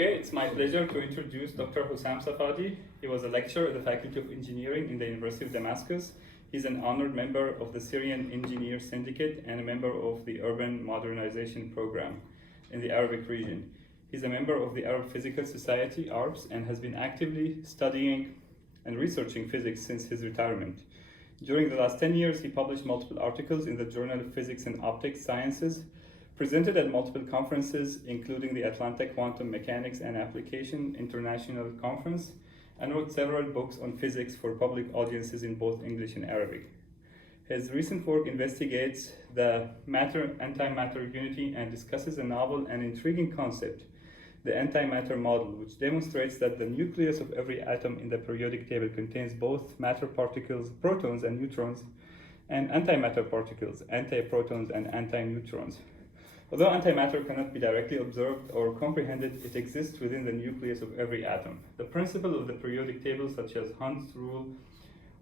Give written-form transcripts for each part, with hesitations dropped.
Okay, it's my pleasure to introduce Dr. Housam Safadi. He was a lecturer at the Faculty of Engineering in the University of Damascus. He's an honored member of the Syrian Engineer Syndicate and a member of the Urban Modernization Program in the Arabic region. He's a member of the Arab Physical Society, ARPS, and has been actively studying and researching physics since his retirement. During the last 10 years, he published multiple articles in the Journal of Physics and Optics Sciences, presented at multiple conferences, including the Atlanta Quantum Mechanics and Application International Conference, and wrote several books on physics for public audiences in both English and Arabic. His recent work investigates the matter-antimatter unity and discusses a novel and intriguing concept, the antimatter model, which demonstrates that the nucleus of every atom in the periodic table contains both matter particles, protons and neutrons, and antimatter particles, antiprotons and antineutrons. Although antimatter cannot be directly observed or comprehended, it exists within the nucleus of every atom. The principle of the periodic table, such as Hund's rule,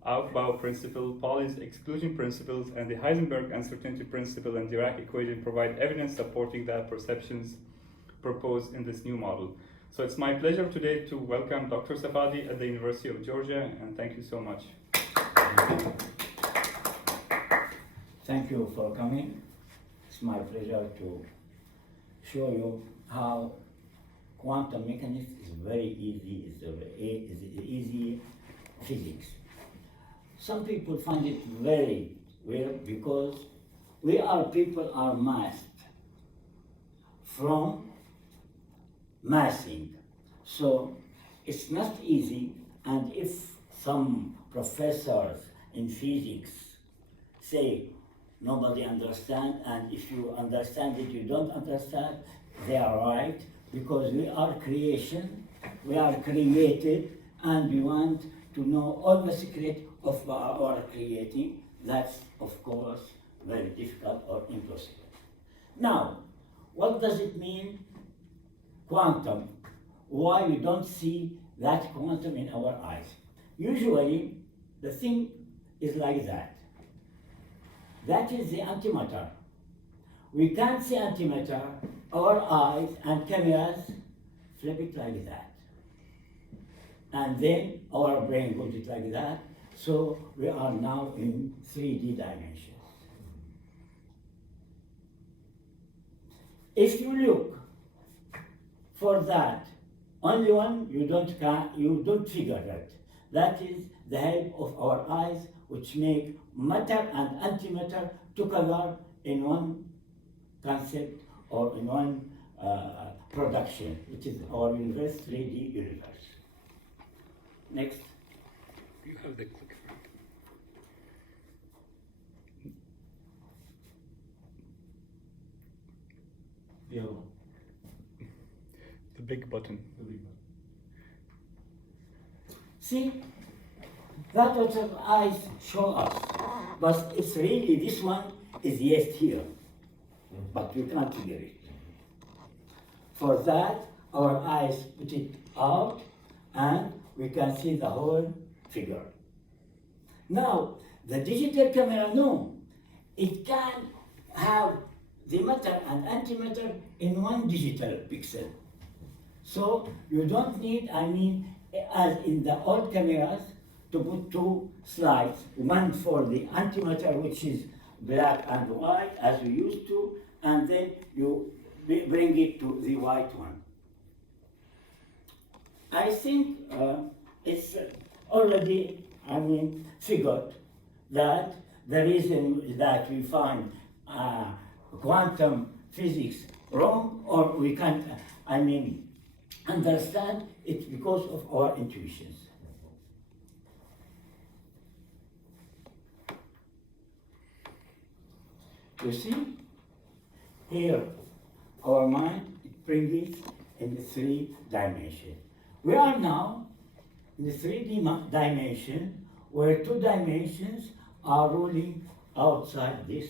Aufbau principle, Pauli's exclusion principles, and the Heisenberg uncertainty principle and Dirac equation provide evidence supporting the perceptions proposed in this new model. So it's my pleasure today to welcome Dr. Safadi at the University of Georgia, and thank you so much. Thank you for coming. It's my pleasure to show you how quantum mechanics is very easy, is easy physics. Some people find it very weird because people are masked from massing. So it's not easy, and if some professors in physics say nobody understands, and if you understand it, you don't understand, they are right, because we are creation, we are created, and we want to know all the secret of our creating. That's, of course, very difficult or impossible. Now, what does it mean, quantum? Why we don't see that quantum in our eyes? Usually, the thing is like that. That is the antimatter. We can't see antimatter, our eyes and cameras flip it like that. And then our brain puts it like that. So we are now in 3D dimensions. If you look for that, only one you don't figure it. That is the help of our eyes, which make matter and antimatter together in one concept or in one production, which is our universe, 3D universe. Next. You have the clicker. The other one. The big button. The big one. See, that what our eyes show us, but it's really, this one is yes here, but we can't figure it. For that, our eyes put it out, and we can see the whole figure. Now, the digital camera, no, it can have the matter and antimatter in one digital pixel. So you don't need, as in the old cameras, to put two slides, one for the antimatter, which is black and white, as we used to, and then you bring it to the white one. I think it's already, figured that the reason that we find quantum physics wrong, or we can't, understand it because of our intuitions. You see, here, our mind, it brings it in the 3 dimensions. We are now in the 3D dimension, where 2 dimensions are ruling outside this.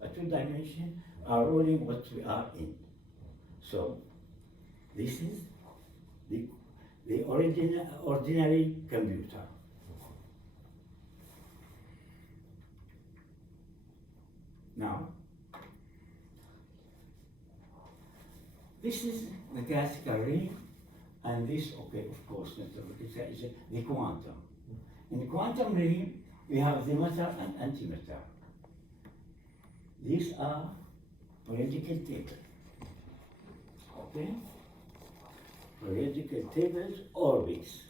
The 2 dimensions are ruling what we are in. So, this is the ordinary computer. Now, This is the classical ray, and this, okay, of course, it's the quantum. In the quantum ray, we have the matter and antimatter. These are periodical tables. Okay? Periodical tables, orbits.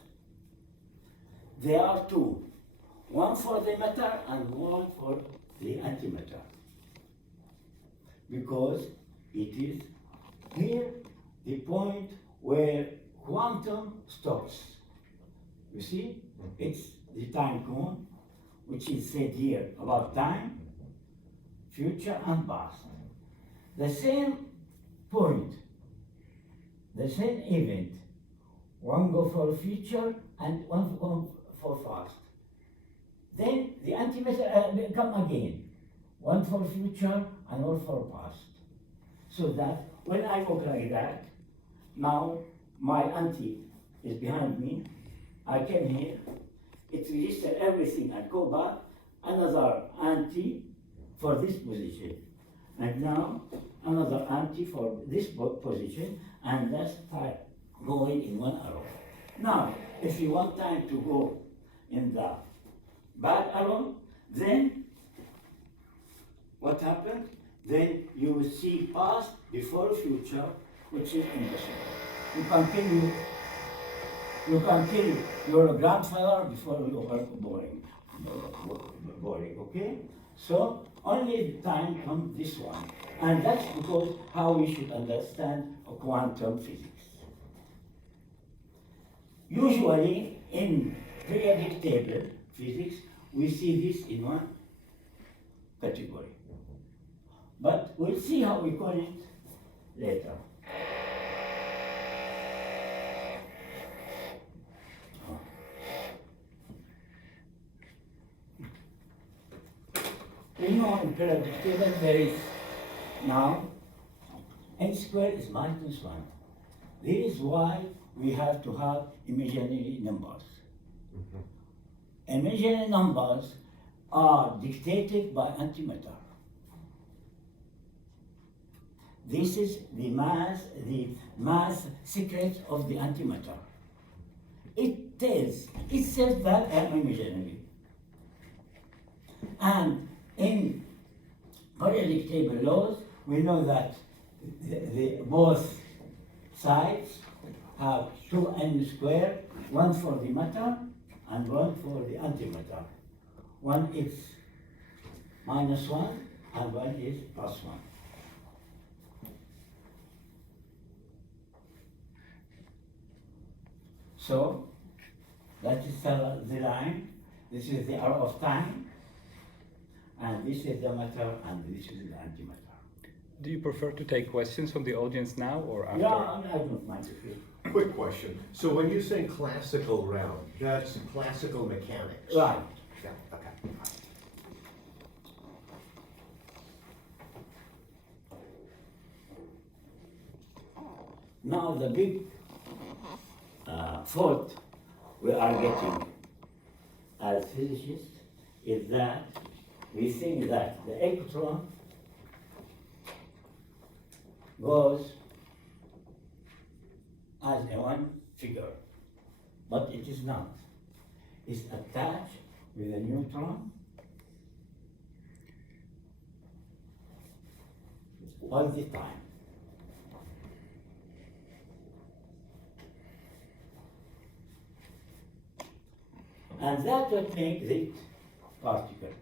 There are two, one for the matter and one for the antimatter. Because it is here the point where quantum stops. You see? It's the time cone, which is said here about time, future and past. The same point, the same event, one go for future and one go for past. Then the antimatter come again, one for future and one for past. So that when I walk like that, now my anti is behind me, I came here, it registers everything and go back, another anti for this position. And now another anti for this position, and that's going in one arrow. Now, if you want time to go in the back arrow, then what happened? Then you will see past before future, which is impossible. You can kill your grandfather before you are born, okay? So only time comes this one. And that's because how we should understand quantum physics. Usually in periodic table physics, we see this in one category. But we'll see how we call it later. We know in periodic table there is now n squared is minus 1. This is why we have to have imaginary numbers. Imaginary numbers are dictated by antimatter. This is the mass secret of the antimatter. It says that I am imaginary. And in periodic table laws, we know that both sides have 2n squared, one for the matter and one for the antimatter. One is minus 1 and one is plus 1. So that is the line. This is the arrow of time, and this is the matter, and this is the antimatter. Do you prefer to take questions from the audience now or after? Yeah, I don't mind if you. Quick question. So when you say classical realm, that's classical mechanics? Right. Yeah, okay. Now the big fault we are getting as physicists is that we think that the electron goes as a one figure, but it is not. It's attached with a neutron all the time. And that's what makes it particle.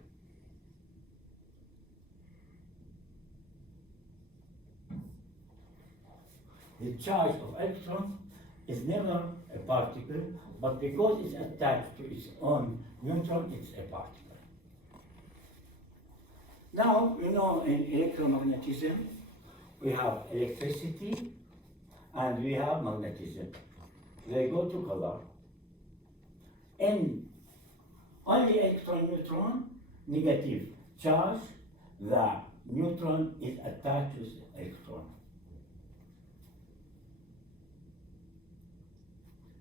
The charge of electron is never a particle, but because it's attached to its own neutron, it's a particle. Now, you know, in electromagnetism, we have electricity and we have magnetism. They go together. In only electron-neutron, negative charge, the neutron is attached to the electron.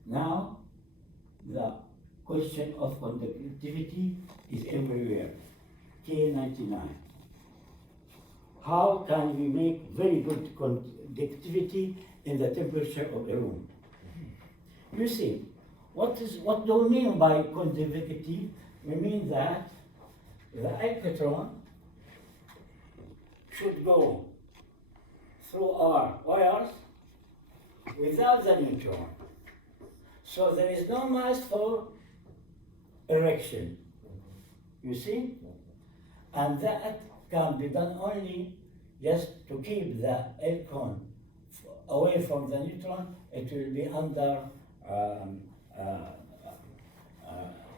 Now, the question of conductivity is everywhere. K99. how can we make very good conductivity in the temperature of a room? You see, what do we mean by conductivity? We mean that the electron should go through our wires without the neutron. So there is no mass for erection. You see? And that can be done only just to keep the electron away from the neutron. It will be under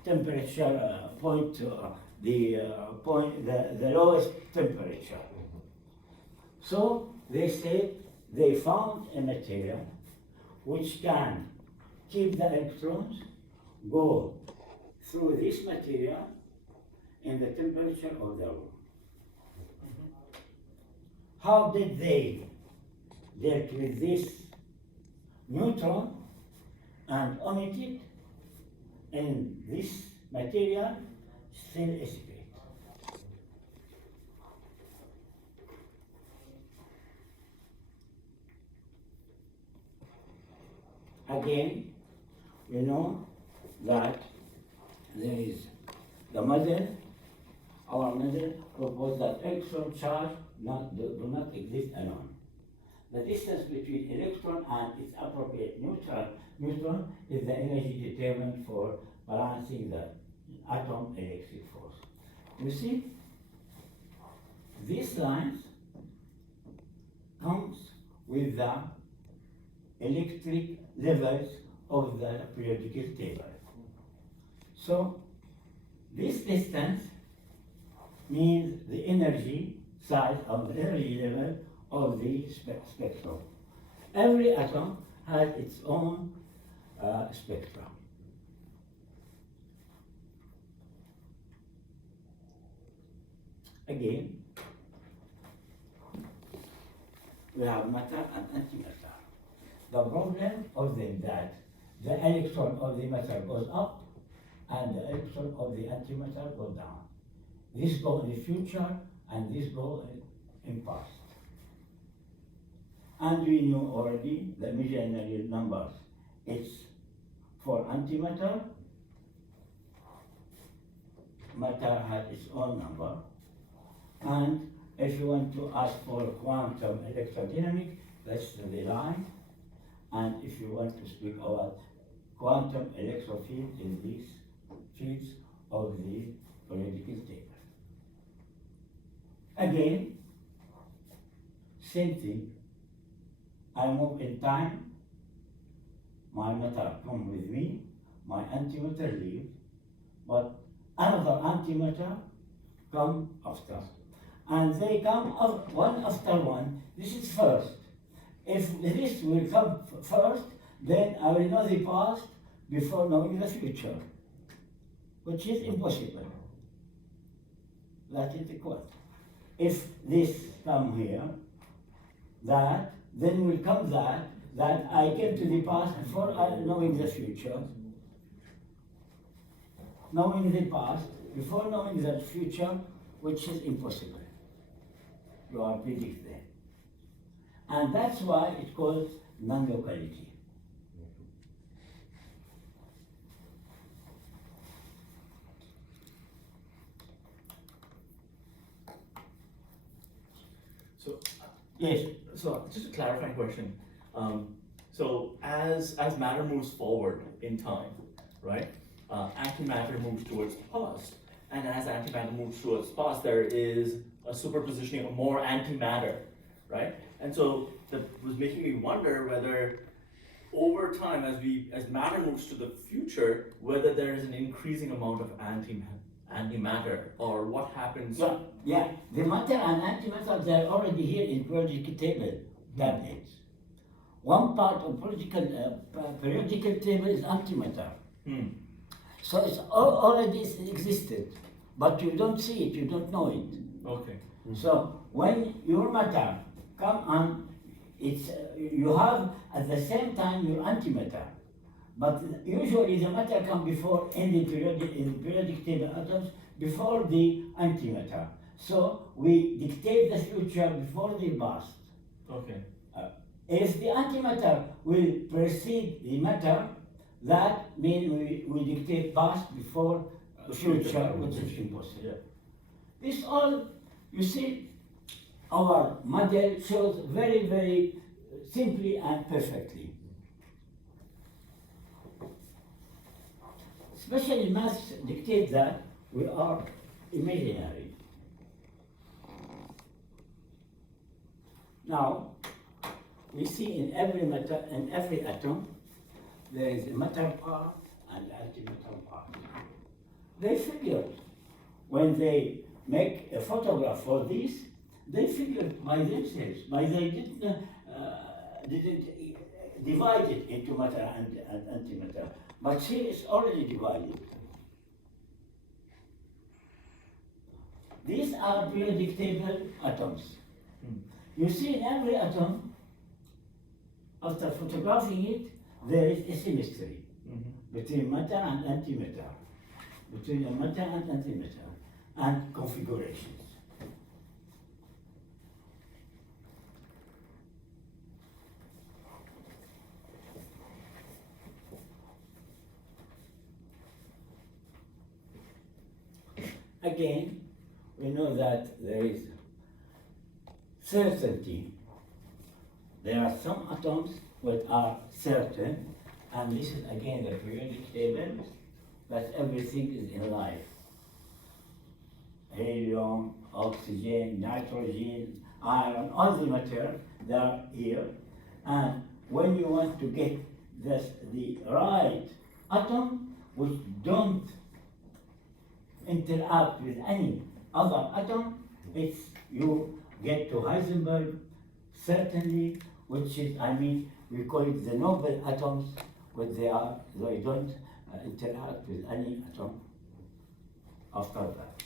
temperature point, the lowest temperature. So they say they found a material which can keep the electrons go through this material in the temperature of the room. How did they deal with this neutron and omit it in this material? Still a secret. Again, you know that there is the model, our model proposed that electron charge do not exist alone. The distance between electron and its appropriate neutron is the energy determined for balancing the atom electric force. You see, these lines comes with the electric levels of the periodical table. So this distance means the energy size of the energy level of the spectrum. Every atom has its own spectrum. Again, we have matter and antimatter. The problem of them that the electron of the matter goes up and the electron of the antimatter goes down. This goes in the future and this goes in past. And we knew already the imaginary numbers. It's for antimatter, matter has its own number. And if you want to ask for quantum electrodynamic, that's the line. And if you want to speak about quantum electrofield in these fields of the periodical table. Again, same thing. I move in time, my matter come with me, my antimatter leave, but another antimatter come after. And they come one after one. This is first. If this will come first, then I will know the past before knowing the future, which is impossible. That is the quote. If this come here, that, then will come that I came to the past before knowing the future. Knowing the past before knowing the future, which is impossible. You are predicting. And that's why it's called non-locality. So, Yes. so just a clarifying question. So as matter moves forward in time, right? Antimatter moves towards past, and as antimatter moves towards past, there is a superpositioning of more antimatter, right? And so that was making me wonder whether over time, as matter moves to the future, whether there is an increasing amount of antimatter, or what happens. Yeah, the matter and antimatter, they're already here in periodical table tablets. One part of periodical table is antimatter. So it's already existed, but you don't see it, you don't know it. Okay. So when your matter come on, it's you have at the same time your antimatter, but usually the matter come before in the periodic table atoms before the antimatter. So we dictate the future before the past. Okay. If the antimatter will precede the matter, that means we dictate past before the future, which is impossible. Yeah. This all, you see, our model shows very, very simply and perfectly. Especially maths dictate that we are imaginary. Now, we see in every matter, in every atom, there is a matter part and antimatter part. They figured, when they make a photograph for this, they figured by themselves, by they didn't divide it into matter and antimatter. But here it's already divided. These are periodic table atoms. You see in every atom, after photographing it, there is a symmetry between matter and antimatter, between the matter and antimatter, and configurations. Again, we know that there is certainty. There are some atoms that are certain, and this is again the periodic table, that everything is in life. Helium, oxygen, nitrogen, iron, all the matter, they are here. And when you want to get the right atom, which don't interact with any other atom, it's you get to Heisenberg certainly, which is, we call it the noble atoms, but they don't interact with any atom after that.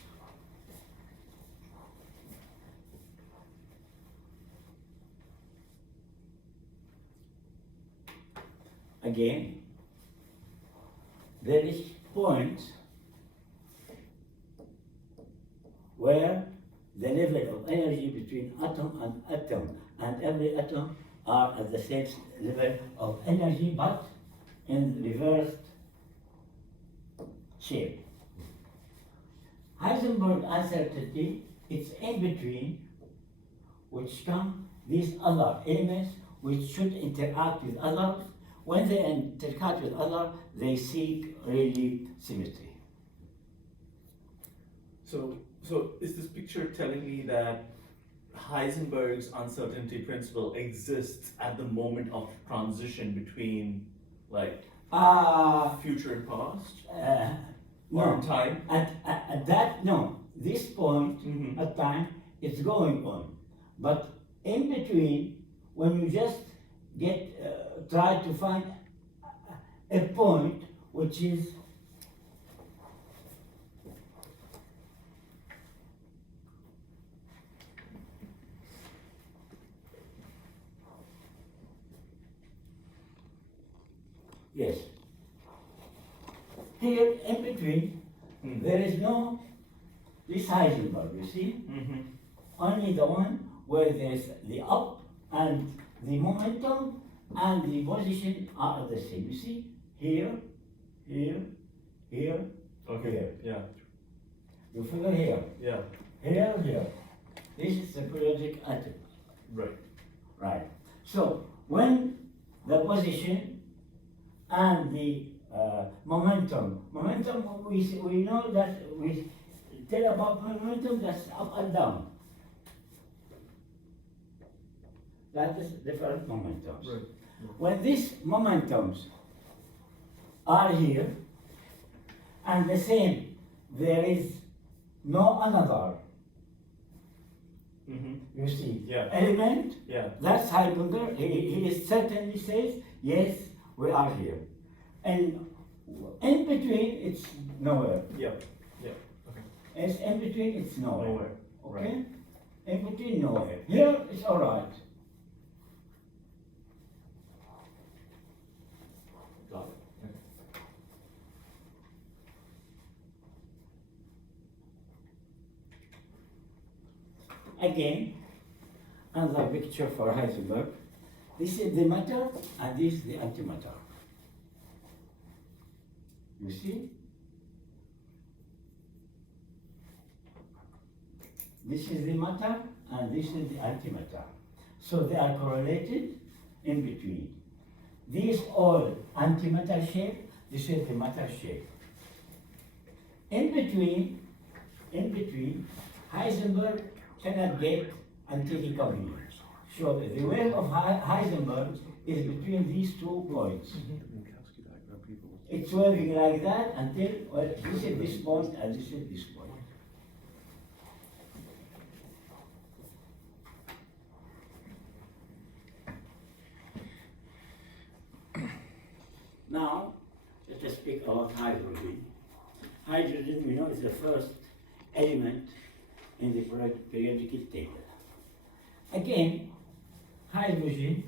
Again, there is points where the level of energy between atom and atom and every atom are at the same level of energy, but in reversed shape. Heisenberg uncertainty, it's in between, which come these other elements which should interact with others. When they interact with others, they seek really symmetry. So is this picture telling me that Heisenberg's uncertainty principle exists at the moment of transition between future and past? Or No. time? At that, no. This point at time, it's going on. But in between, when you just try to find a point which is yes. Here in between, there is no this Heisenberg, you see? Only the one where there's the up and the momentum and the position are the same. You see? Here, here, here, Okay. here. Yeah. You figure here. Yeah. Here, here. This is the periodic atom. Right. Right. So when the position and the momentum we know that we tell about momentum, that's up and down. That is different momentums. Right. When these momentums are here and the same, there is no another. You see, Yeah. element. Yeah. That's Heisenberg. He certainly says, yes, we are here. And in between, it's nowhere. Yeah. Yeah. Okay. It's in between, it's nowhere. Nowhere. Okay? Right. In between, nowhere. Here, it's all right. Got it. Okay. again, another picture for Heisenberg. This is the matter and this is the antimatter. You see? This is the matter and this is the antimatter. So they are correlated in between. These all antimatter shape, this is the matter shape. In between, Heisenberg cannot get until he comes here. So the wave of Heisenberg is between these 2 points. It's waving like that until, well, this is this point and this is this point. Now, let us speak about hydrogen. Hydrogen, we know, is the first element in the periodic table. Again, hydrogen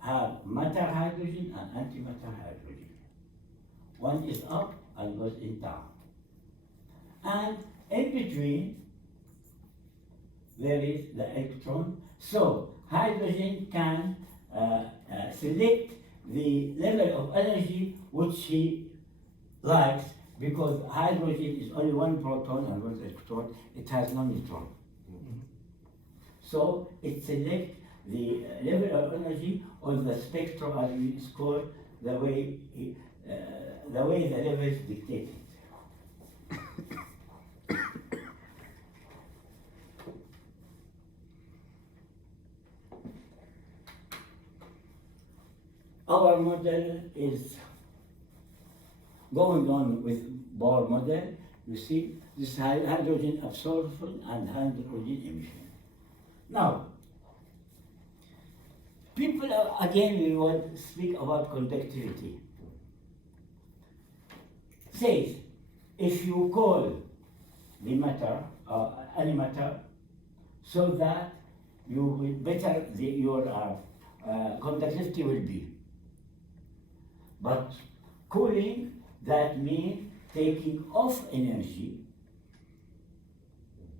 have matter hydrogen and antimatter hydrogen. One is up and one is down. And in between, there is the electron. So hydrogen can select the level of energy which he likes, because hydrogen is only 1 proton and 1 electron. It has no neutron. So it selects the level of energy on the spectrum, as we score, the way the levels dictated. Our model is going on with Bohr model. You see, this hydrogen absorption and hydrogen emission. Now, people again, we will speak about conductivity. Says, if you call the matter, any matter, so that you will better your conductivity will be. But cooling, that means taking off energy.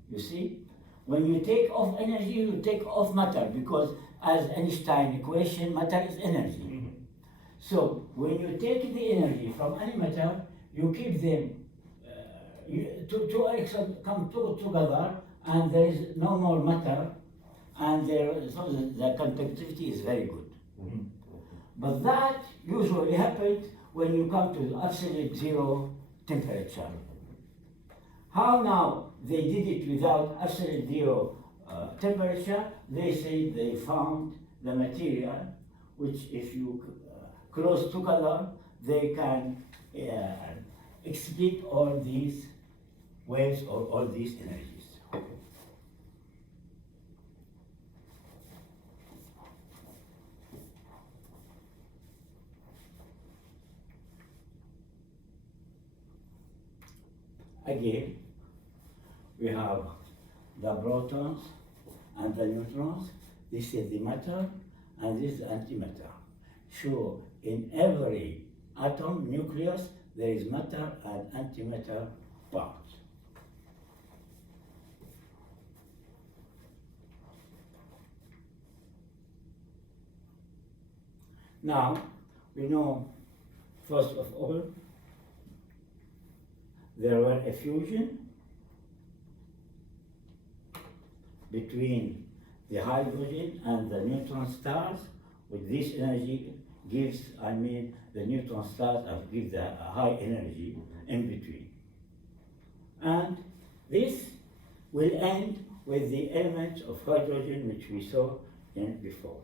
You see? When you take off energy, you take off matter, because as Einstein equation, matter is energy. So when you take the energy from any matter, you keep them, two electrons come together, and there is no more matter, and so the conductivity is very good. But that usually happens when you come to absolute 0 temperature. How now they did it without absolute 0 temperature? They say they found the material which, if you close together, they can split all these waves or all these energies. Again, we have the protons and the neutrons. This is the matter, and this is antimatter. So in every atom nucleus, there is matter and antimatter part. Now, we know, first of all, there were a fusion between the hydrogen and the neutron stars, with this energy gives, the neutron stars give the high energy in between. And this will end with the element of hydrogen, which we saw before.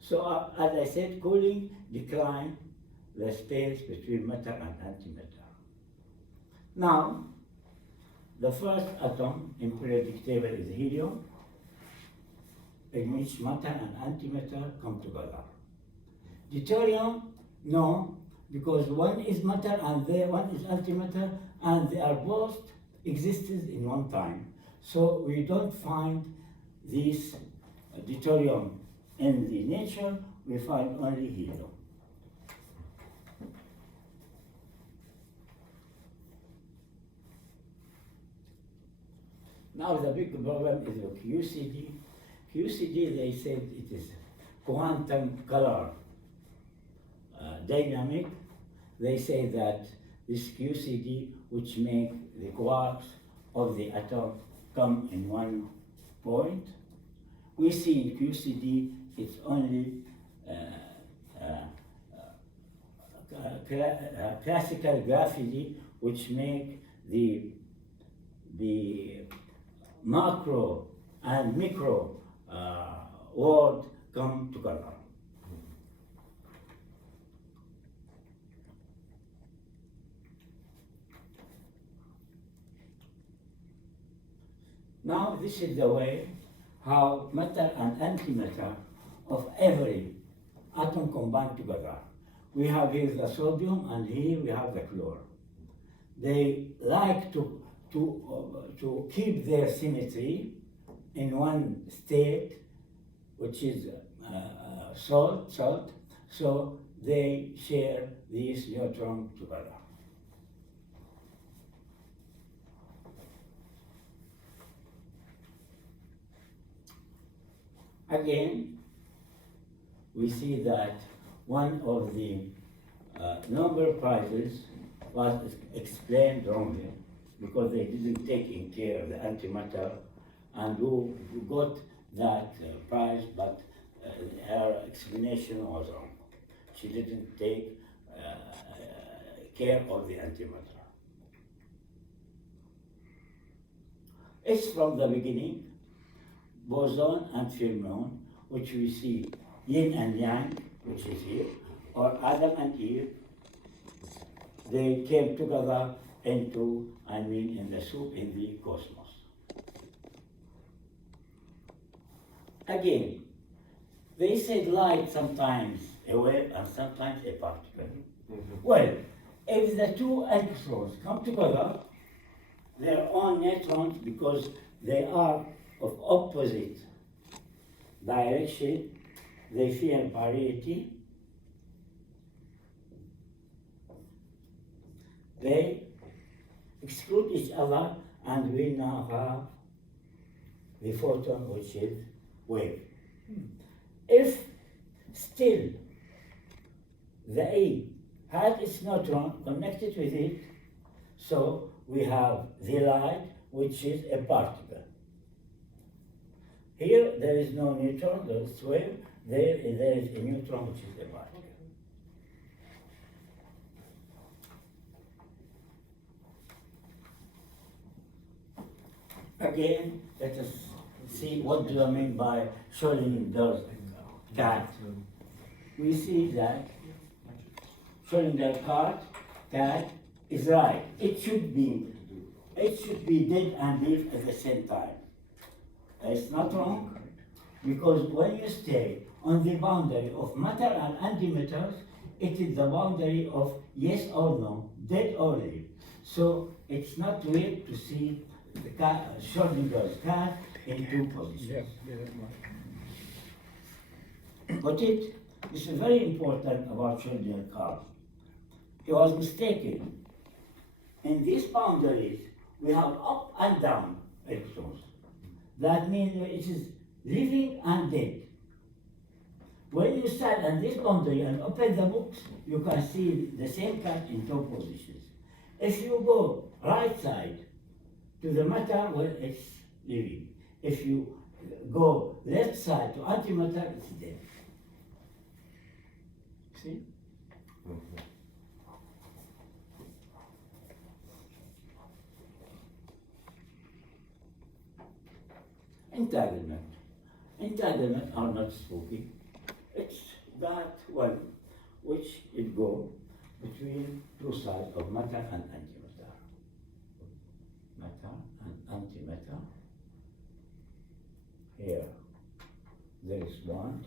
So as I said, cooling declined the space between matter and antimatter. Now, the first atom in periodic table is helium, in which matter and antimatter come together. Deuterium, no, because one is matter and one is antimatter, and they are both existed in one time. So we don't find this deuterium in the nature, we find only helium. Now the big problem is the QCD. QCD, they said it is quantum color dynamic. They say that this QCD, which make the quarks of the atom come in one point. We see in QCD it's only classical graphity, which make the macro and micro world come together. Now this is the way how matter and antimatter of every atom combined together. We have here the sodium and here we have the chlorine. They like to keep their symmetry in one state, which is salt, so they share these neutrons together. Again, we see that one of the Nobel Prizes was explained wrongly because they didn't take in care of the antimatter, and who got that prize, but her explanation was wrong. She didn't take care of the antimatter. It's from the beginning, boson and fermion, which we see Yin and Yang, which is here, or Adam and Eve, they came together into, in the soup in the cosmos. Again, they said light sometimes a wave and sometimes a particle. Well, if the two electrons come together, their own neutrons, because they are of opposite direction, they fear parity. They exclude each other, and we now have the photon, which is wave. If still the A had its neutron connected with it, so we have the light, which is a particle. Here there is no neutron, there is wave. There is a neutron, which is a particle. Again, let us see what do I mean by Schrödinger's cat. We see that Schrödinger's cat is right. It should be dead and live at the same time. It's not wrong, because when you stay on the boundary of matter and antimatters, it is the boundary of yes or no, dead or live. So it's not weird to see the Schrödinger's cat in two positions. But this is very important about Schrödinger's cat. He was mistaken. In these boundaries, we have up and down electrons. That means it is living and dead. When you stand on this boundary and open the books, you can see the same cat in two positions. If you go right side to the matter, well, it's living. If you go left side to antimatter, it's dead. See? Entanglement. Entanglement are not spooky. It's that one which it go between two sides of matter and antimatter. Matter and antimatter. Here, there is one,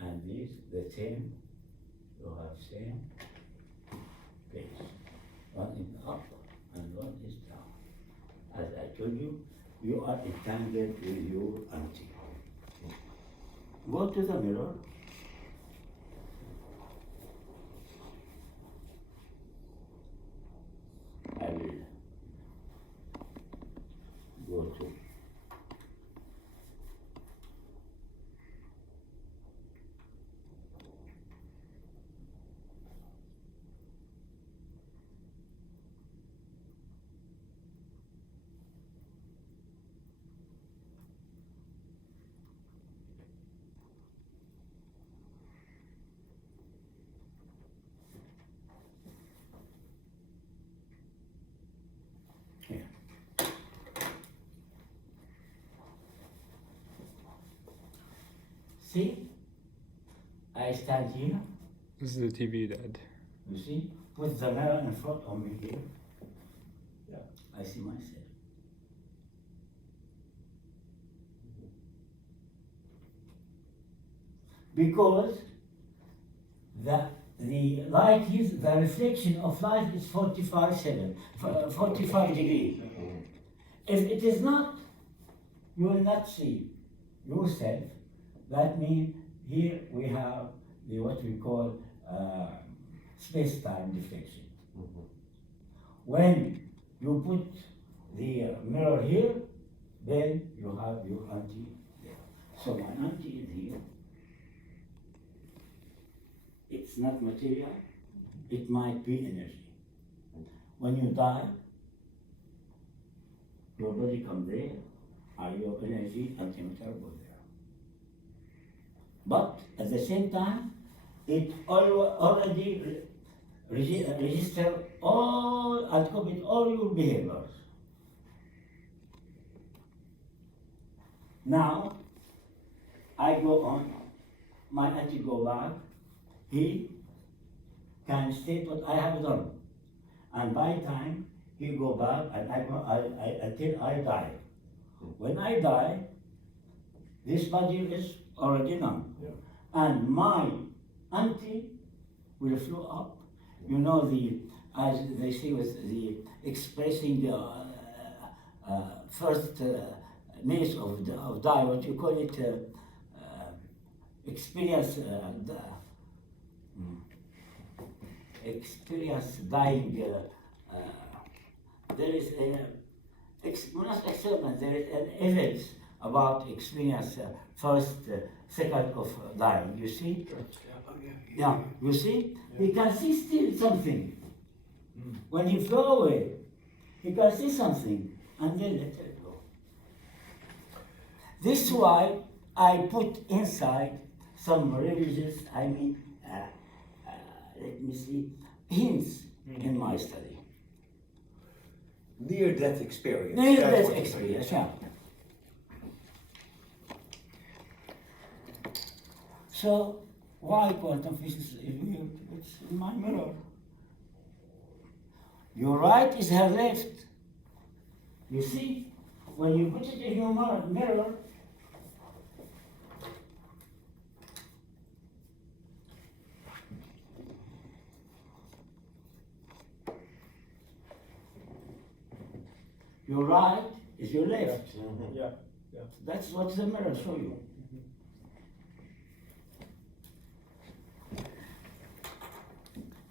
and this the same. You have same place. One is up and one is down. As I told you, you are entangled with your anti. Go to the mirror. I will go to See? I stand here. This is the TV, Dad. You see? Put the mirror in front of me here. Yeah. I see myself. Because the light is, the reflection of light is 45 degrees. If it is not, you will not see yourself. That means here we have the what we call space-time reflection. When you put the mirror here, then you have your auntie there. So my auntie is here. It's not material, it might be energy. When you die, your body comes there, and your energy antimatter goes there. But at the same time, it already register all and copied all your behaviors. Now, I go on, my auntie go back, he can state what I have done. And by time, he go back and until I die. When I die, this body is already gone. Yeah. And my auntie will flow up. You know, as they say with the expressing the first minutes of die, what you call it, experience dying. There is not experiment, there is an evidence about experience first second of dying. You see? Yeah, you see? He can see still something. When he flow away, he can see something and then let it go. This is why I put inside some religious, let me see, hints in my study. Near-death experience. That's Near-death what you're experience, saying. yeah. So, why quantum physics is weird? It's in my mirror. Your right is her left. You see? When you put it in your mirror, your right is your left. Yeah. That's what the mirror show you.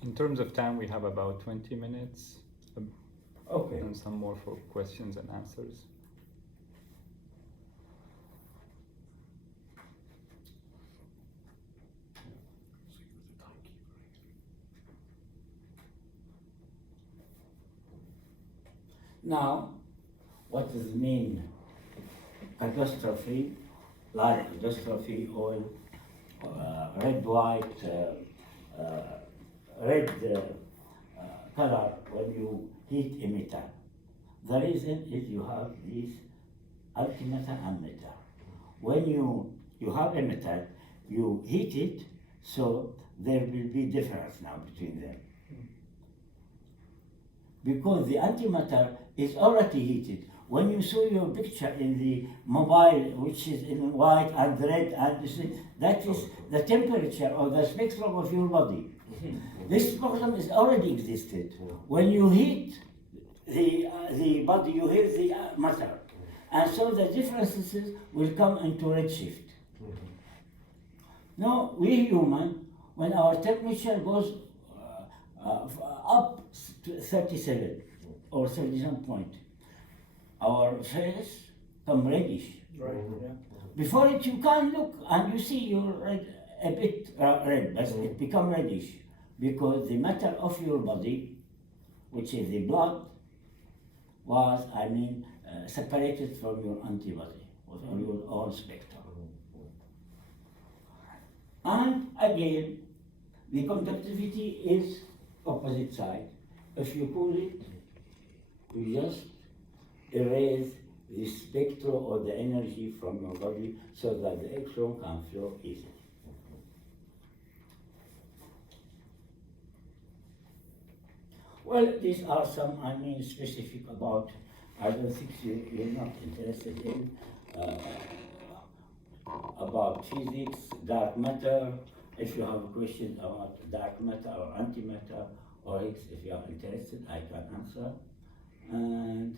In terms of time, we have about 20 minutes Okay. and some more for questions and answers. Now, what does it mean? Catastrophe, like catastrophe, oil, red, white, red color when you heat a metal. The reason is you have these antimatter and matter. When you have a metal, you heat it, so there will be difference now between them. Because the antimatter is already heated. When you saw your picture in the mobile, which is in white and red, and you see, that is the temperature or the spectrum of your body. This spectrum is already existed. When you heat the body, you heat the matter. And so the differences will come into redshift. Now, we human, when our temperature goes up to 37 or 37 point, our face come reddish. Right. Yeah. Before it, you can look and you see your red, a bit red, but it become reddish because the matter of your body, which is the blood, was, separated from your antibody, or from your own spectrum. And again, the conductivity is opposite side. If you cool it, you just erase the spectrum or the energy from your body so that the electron can flow easily. Well, these are some, specific about, I don't think you're not interested in, about physics, dark matter. If you have questions about dark matter or antimatter, or if you are interested, I can answer. And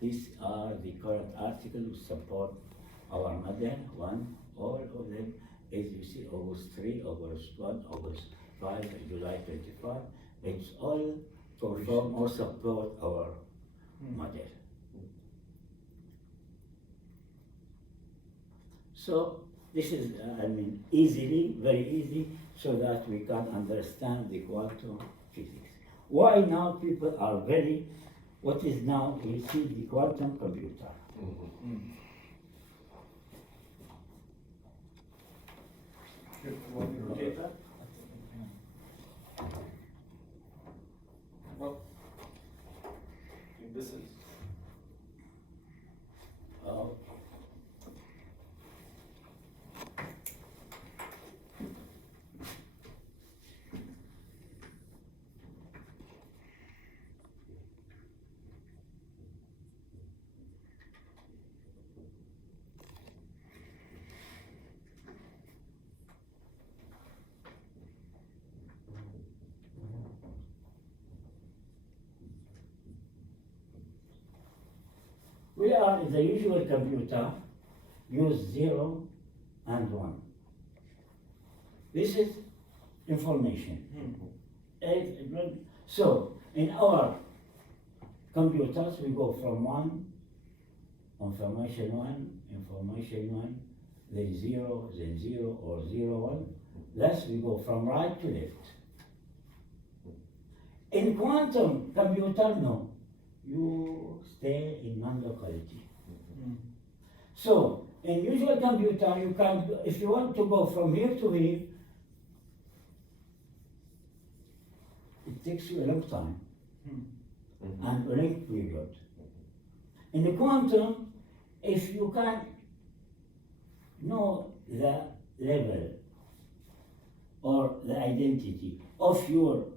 these are the current articles which support our model. All of them, as you see, August 3, August 1, August 5, July 25. It's all confirm or support our model. So this is, easily, very easy, so that we can understand the quantum physics. Why now people are what is now, we see the quantum computer. Want me to rotate that? Well, I think this is. Oh. We are in the usual computer, use 0 and 1. This is information. So, in our computers, we go from 1, information 1, then 0, or 0, 1. Thus, we go from right to left. In quantum computer, no. You stay in non-locality. So, in usual computer, you can, if you want to go from here to here, it takes you a long time and a long period. In the quantum, if you can know the level or the identity of your,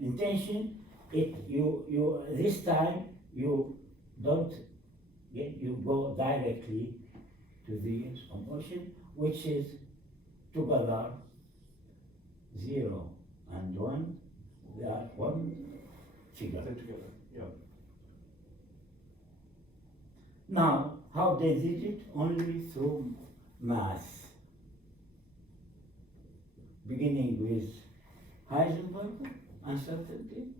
intention, this time you don't you go directly to the emotion, which is together 0 and 1, they are one figure. They're together, yeah. Now, how they did it? Only through math. Beginning with Heisenberg, uncertainty,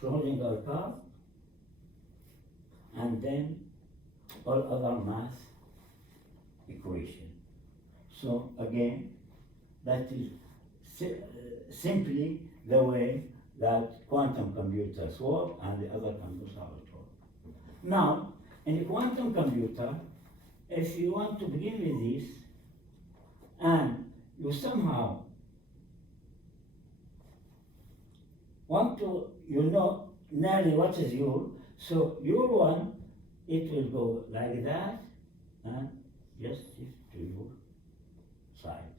Schrödinger curve, and then all other math equation. So again, that is simply the way that quantum computers work and the other computers are work. Now, in a quantum computer, if you want to begin with this, and you somehow want to, nearly what is your, so your one, it will go like that, and just shift to your side.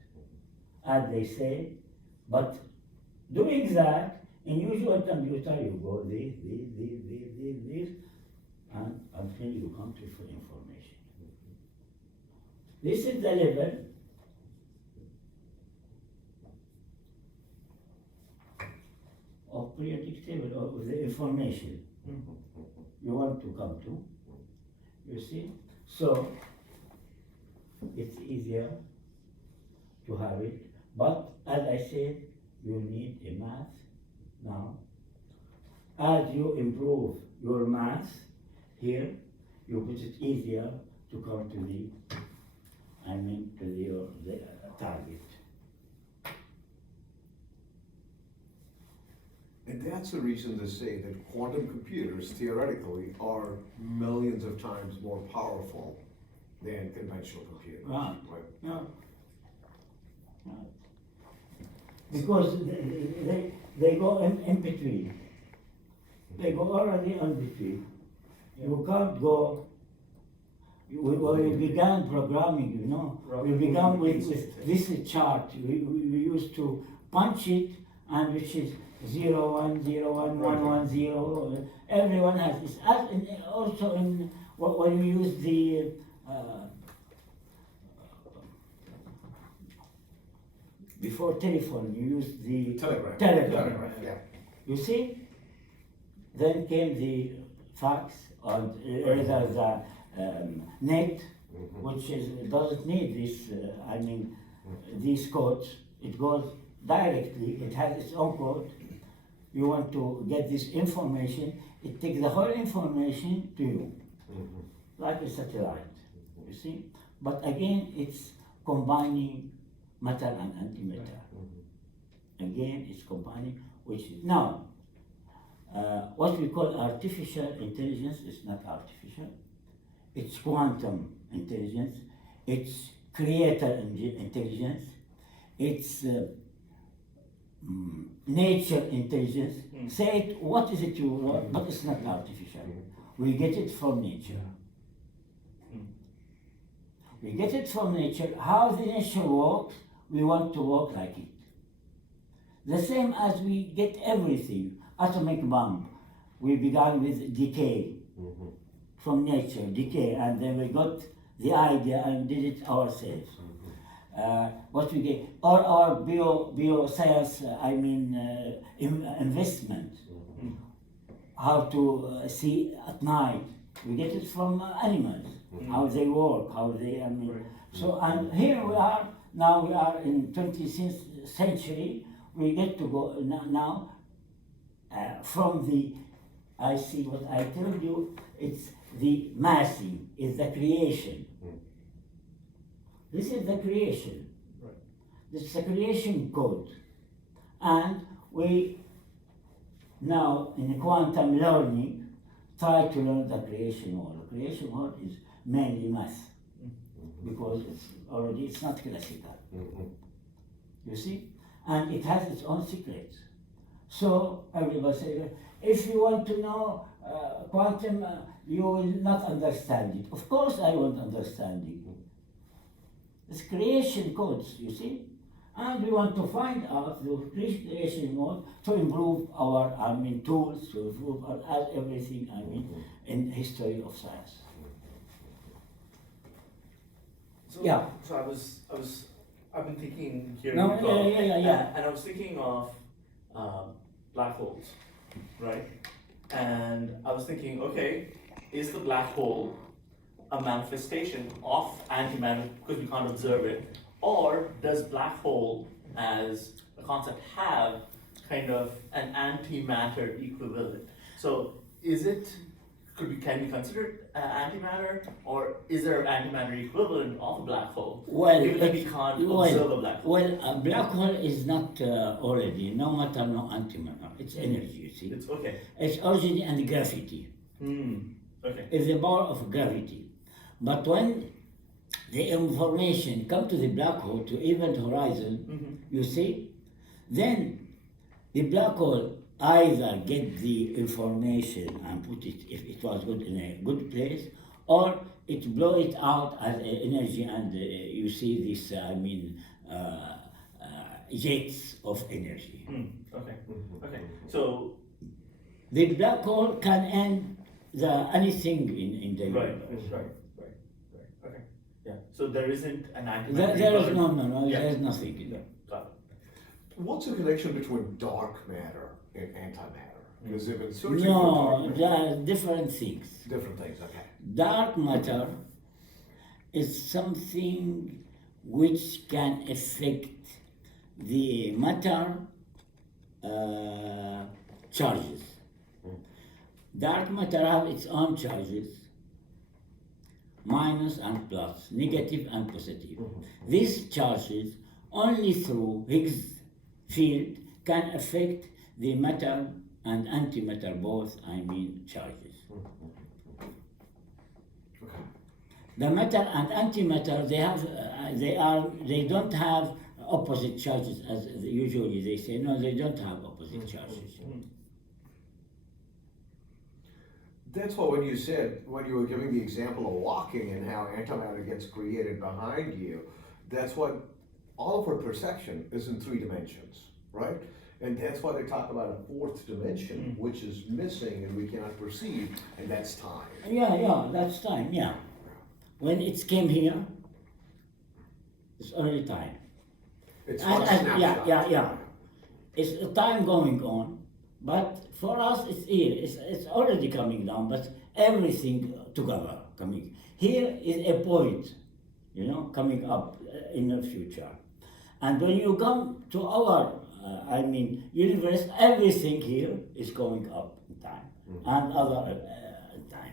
As they say, but doing that, in usual computer, you go this, and until you come to full information. This is the level of periodic table of the information you want to come to. You see? So it's easier to have it. But as I said, you need a math now. As you improve your math here, you put it easier to come to the target. And that's the reason to say that quantum computers theoretically are millions of times more powerful than conventional computers. Right. Right? No. Because they go in between. They go already on between. You can't go. When we began programming, you know, we began with this chart. We used to punch it, and which is 0, 1, 0, 1, 1, 1, 0. Everyone has this. Also in when we use the before telephone, you use the Telegraph. telegraph. Yeah. You see? Then came the fax, or rather the net, which doesn't need this, these codes. It goes directly, it has its own code. You want to get this information, it takes the whole information to you, like a satellite, you see? But again, it's combining matter and antimatter. Again, it's combining, which is now, what we call artificial intelligence is not artificial. It's quantum intelligence. It's creator intelligence. It's nature intelligence. Say it, what is it you want, but it's not artificial. We get it from nature. We get it from nature. How the nature works, we want to work like it. The same as we get everything. Atomic bomb, we began with decay from nature, decay, and then we got the idea and did it ourselves. What we get, or our bioscience, investment, how to see at night. We get it from animals, how they work, how they, So, and here we are, now we are in 20th century, we get to go now from the, I see what I told you, it's the massing, it's the creation. This is the creation. This is the creation code. And we now in quantum learning try to learn the creation world. The creation world is mainly math because it's not classical. You see? And it has its own secrets. So everybody says, if you want to know quantum, you will not understand it. Of course I won't understand it. It's creation codes, you see? And we want to find out the creation mode to improve our, tools, to improve everything, in history of science. So, Yeah. So I've been thinking here. No, yeah. And I was thinking of black holes, right? And I was thinking, okay, is the black hole a manifestation of antimatter because we can't observe it, or does black hole as a concept have kind of an antimatter equivalent? So is it, can we consider it antimatter, or is there an antimatter equivalent of a black hole? Well, given that we can't observe a black hole. Well, a black hole is not already, no matter, no antimatter. It's energy, you see. It's okay. It's origin and gravity. Okay. It's the power of gravity. But when the information come to the black hole, to event horizon, you see, then the black hole either get the information and put it, if it was good, in a good place, or it blow it out as energy, and you see this, jets of energy. Okay. Okay. So the black hole can end anything in the right. universe. Right. Okay. Yeah. So there isn't an antimatter. There is equivalent. there is nothing in there. Got it. What's the connection between dark matter and antimatter? Because they've been searching for No, dark there matter. are different things. Different things, okay. Dark matter is something which can affect the matter charges. Dark matter have its own charges, minus and plus, negative and positive. These charges only through Higgs field can affect the matter and antimatter both, charges. Okay. The matter and antimatter, they don't have opposite charges as usually they say. No, they don't have opposite charges. That's what when you were giving the example of walking and how antimatter gets created behind you, that's what all of our perception is in 3 dimensions, right? And that's why they talk about a 4th dimension, which is missing and we cannot perceive, and that's time. Yeah, that's time, yeah. When it came here, it's already time. It's one snapshot. Yeah. It's a time going on, but for us it's here. It's already coming down, but everything together coming. Here is a point, coming up in the future. And when you come to our, universe, everything here is going up in time and other time.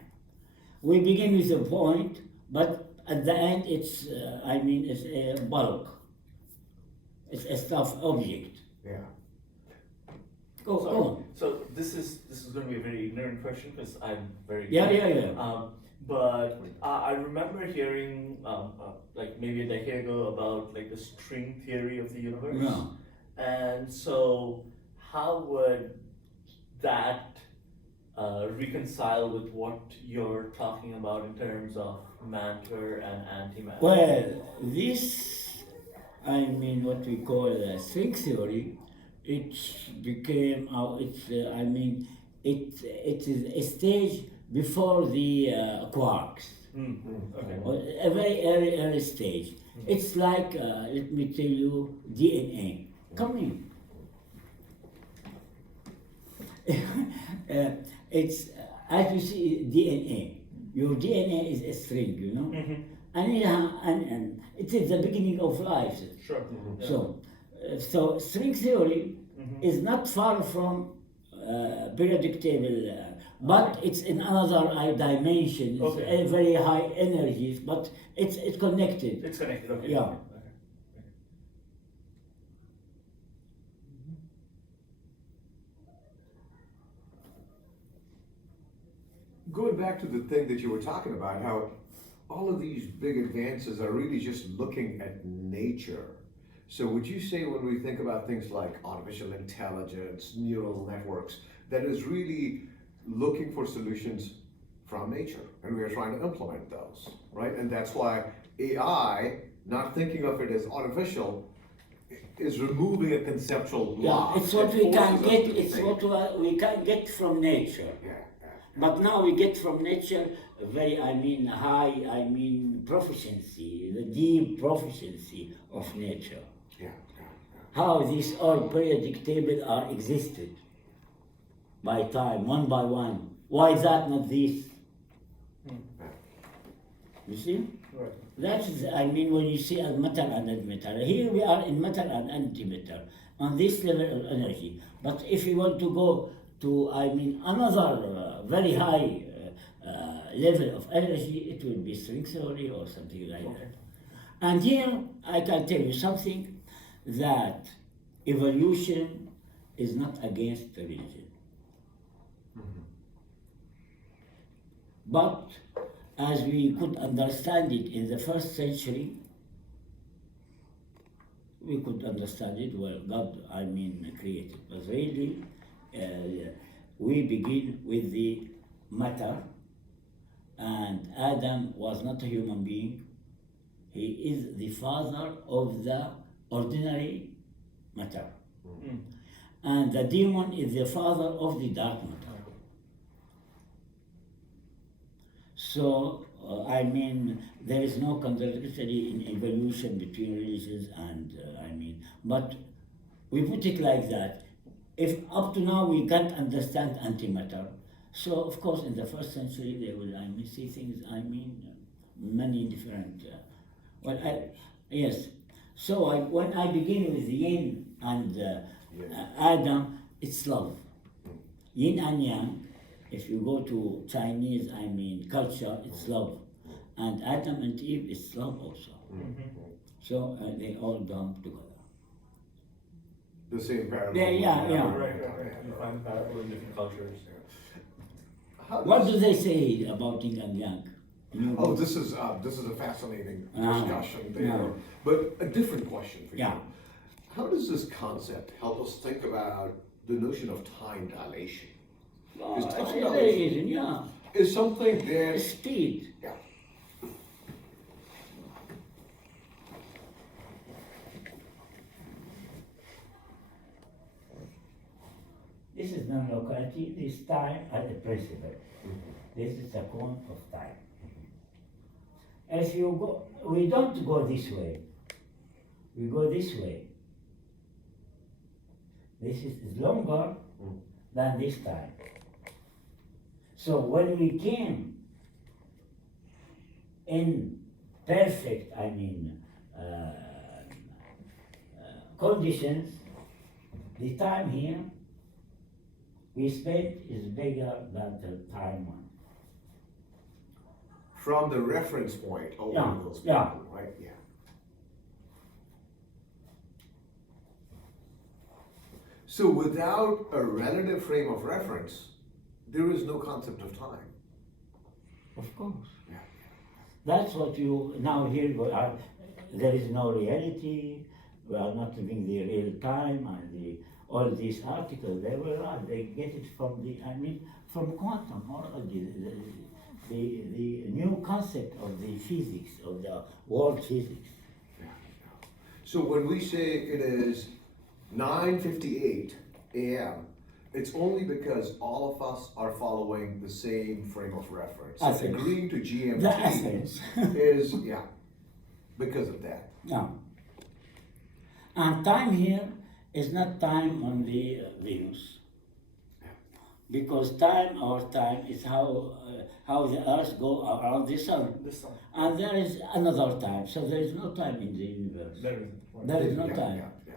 We begin with a point, but at the end it's, it's a bulk. It's a stuff object. Yeah. Go on. So this is going to be a very ignorant question because I'm very Yeah. But I remember hearing like maybe a decade ago about like the string theory of the universe. Yeah. And so how would that reconcile with what you're talking about in terms of matter and antimatter? Well, this, what we call string theory, it became, it is a stage before the quarks. Okay. A very early stage. It's like, let me tell you, DNA. Come in. It's, as you see, DNA. Your DNA is a string, and it is the beginning of life. Sure. Yeah. So string theory is not far from periodic table, but it's in another dimension. It's Okay. a very high energies, but it's connected. It's connected. Okay. Yeah. Okay. Going back to the thing that you were talking about, how all of these big advances are really just looking at nature. So would you say when we think about things like artificial intelligence, neural networks, that is really looking for solutions from nature, and we are trying to implement those, right? And that's why AI, not thinking of it as artificial, is removing a conceptual block. Yeah, it's what that we can forces us get. to It's think. what we can get from nature. Yeah. But now we get from nature a very, high, proficiency, the deep proficiency of nature. Yeah. How these all periodic tables are existed by time, one by one. Why is that not this? You see? Right. That is, when you see as matter and antimatter. Here we are in matter and antimatter, on this level of energy. But if you want to go to, another very high level of energy, it will be string theory or something like that. And here I can tell you something, that evolution is not against religion. But as we could understand it in the 1st century, we could understand it, well, God, created. But really, we begin with the matter, and Adam was not a human being. He is the father of the ordinary matter. And the demon is the father of the dark matter. So, there is no contradictory in evolution between religions and, but we put it like that. If up to now we can't understand antimatter, so of course in the 1st century they will, see things, many different, yes. So when I begin with Yin and Adam, it's love. Yin and Yang, if you go to Chinese, culture, it's love. And Adam and Eve, it's love also. So they all come together. The same parallel. Yeah. Right. You find parallel in different cultures. What do they say about Yin and Yang? Oh, this is a fascinating discussion there. Yeah. But a different question for you. Yeah. How does this concept help us think about the notion of time dilation? Is time It's very dilation? easy, yeah. is something that, Speed. yeah. This is non-locality, this time as a principle. This is a quant of time. If you go, we don't go this way. We go this way. This is longer than this time. So when we came in perfect, conditions, the time here we spent is bigger than the time one. From the reference point over Yeah, those people, yeah. right? Yeah. So without a relative frame of reference, there is no concept of time. Of course. Yeah. That's what you now here we are. There is no reality. We are not living the real time, and all these articles they were right. They get it from from quantum or the new concept of the physics of the world physics. Yeah. So when we say it is 9:58 a.m., it's only because all of us are following the same frame of reference. So Athens. agreeing to GMT The Athens. is, because of that. No. And time here is not time on the Venus. Because our time is how the Earth go around the Sun. The sun. And there is another time, so there is no time in the universe. There isn't. There is no Yeah, time. yeah.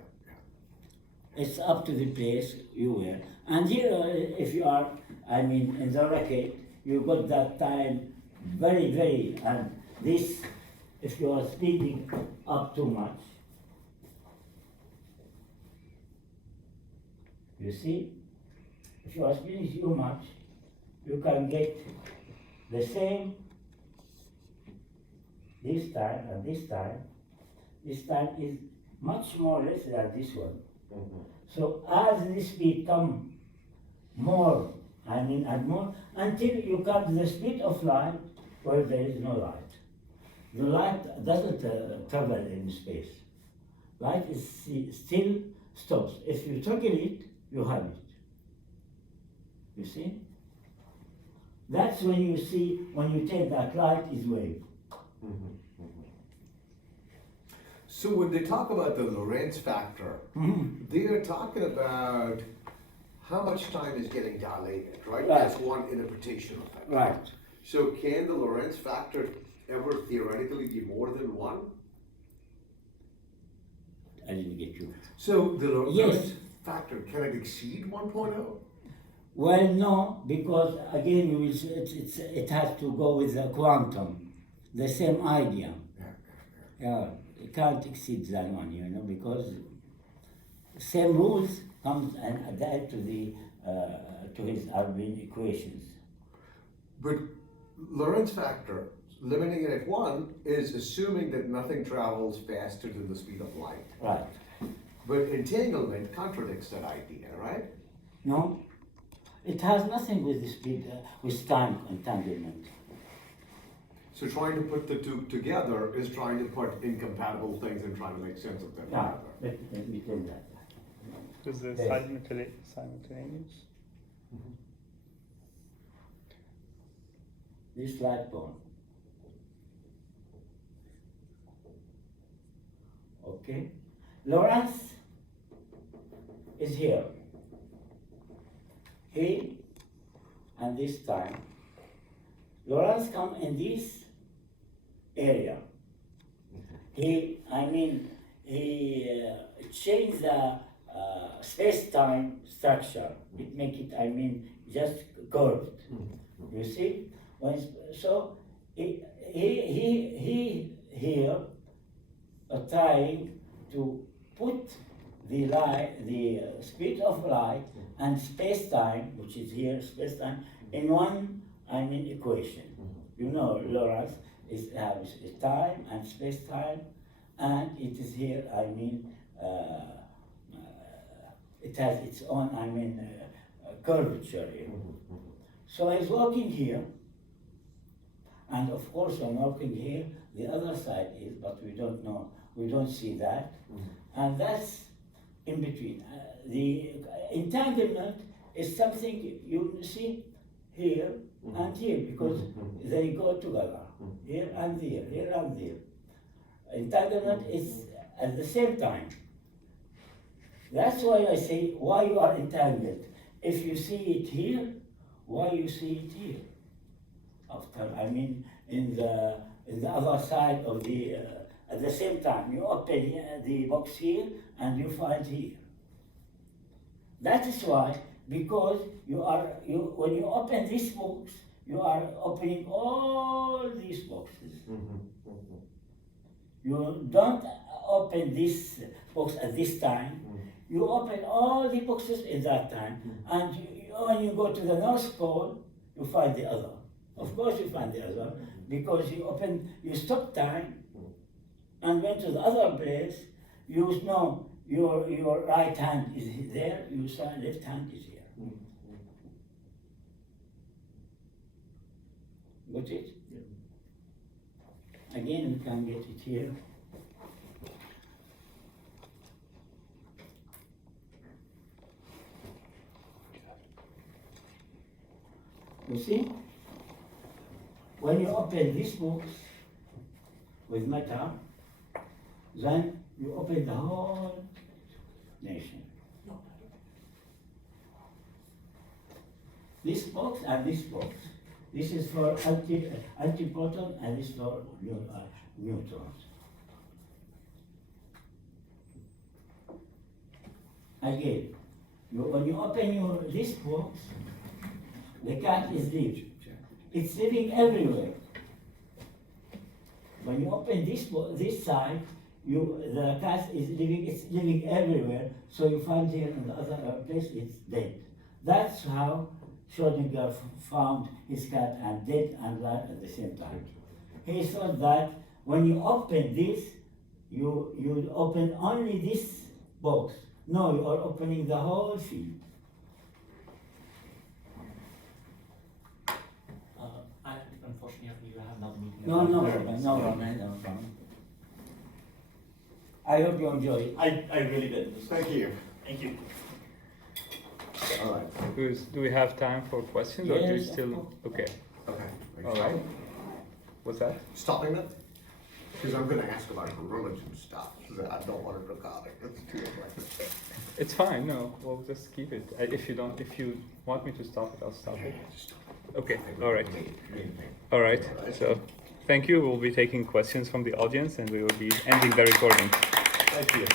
It's up to the place you were. And here, if you are, in the rocket, you got that time very, very, and this, if you are speeding up too much, you see, if you are speeding too much, you can get the same this time and this time. This time is much more less than this one. So as the speed come more, and more, until you come to the speed of light where there is no light. The light doesn't travel in space. Light is still stops. If you toggle it, you have it. You see? That's when you see, when you take that light is wave. So when they talk about the Lorentz factor, they are talking about how much time is getting dilated, right? Right. That's one interpretation of that. Right. So can the Lorentz factor ever theoretically be more than one? I didn't get you. So the Yes. Lorentz factor, can it exceed 1.0? Well, no, because again, it has to go with the quantum, the same idea. Yeah, it can't exceed that one, because same rules comes and adapt to his Arvin equations. But Lorentz factor, limiting it at 1, is assuming that nothing travels faster than the speed of light. Right. But entanglement contradicts that idea, right? No, it has nothing with the speed, with time entanglement. So trying to put the two together is trying to put incompatible things and trying to make sense of them Yeah, together. let me tell that. Is the Yes. simultaneous? This light bone. Okay? Lorentz is here. He and this time. Lorentz come in this area. He changed the space-time structure. It make it, just curved. You see? So he here trying to put the light, the speed of light and space-time, which is here space-time, in one equation. Lorentz has time and space-time, and it is here. It has its own curvature. So he's working here, And of course, when working here, the other side is, but we don't know, we don't see that. And that's in between. The entanglement is something you see here and here, because they go together, here and there, here and there. Entanglement is at the same time. That's why I say, why you are entangled. If you see it here, why you see it here? After, I mean, in the other side of the, at the same time, you open the box here and you find here. That is why, because when you open this box, you are opening all these boxes. You don't open this box at this time. You open all the boxes in that time, and when you go to the North Pole, you find the other. Of course, you find the other because you stop time, and went to the other place. You know your right hand is there, your left hand is here. Got it? Again, we can get it here. You see? When you open this box with matter, then you open the whole nation. This box and this box. This is for antiproton and this for neutrons. Again, when you open this box, the cat is living. It's living everywhere. When you open this side, the cat is living. It's living everywhere. So you find here in the other place it's dead. That's how Schrödinger found his cat and dead and alive at the same time. He thought that when you open this, you open only this box. No, you are opening the whole field. Unfortunately, you have another meeting. No problem. I hope you enjoy it. I really did. Thank you. Thank you. All right. Do we have time for questions, or do you Yes, of still? course. Okay. Okay. All right. What's that? Stopping that? Because I'm going to ask about religion stuff. I don't want to recording. It's too late. It's fine. No, we'll just keep it. If you want me to stop it, I'll stop it. Okay. All right. All right. So, thank you. We'll be taking questions from the audience, and we will be ending the recording. Thank you.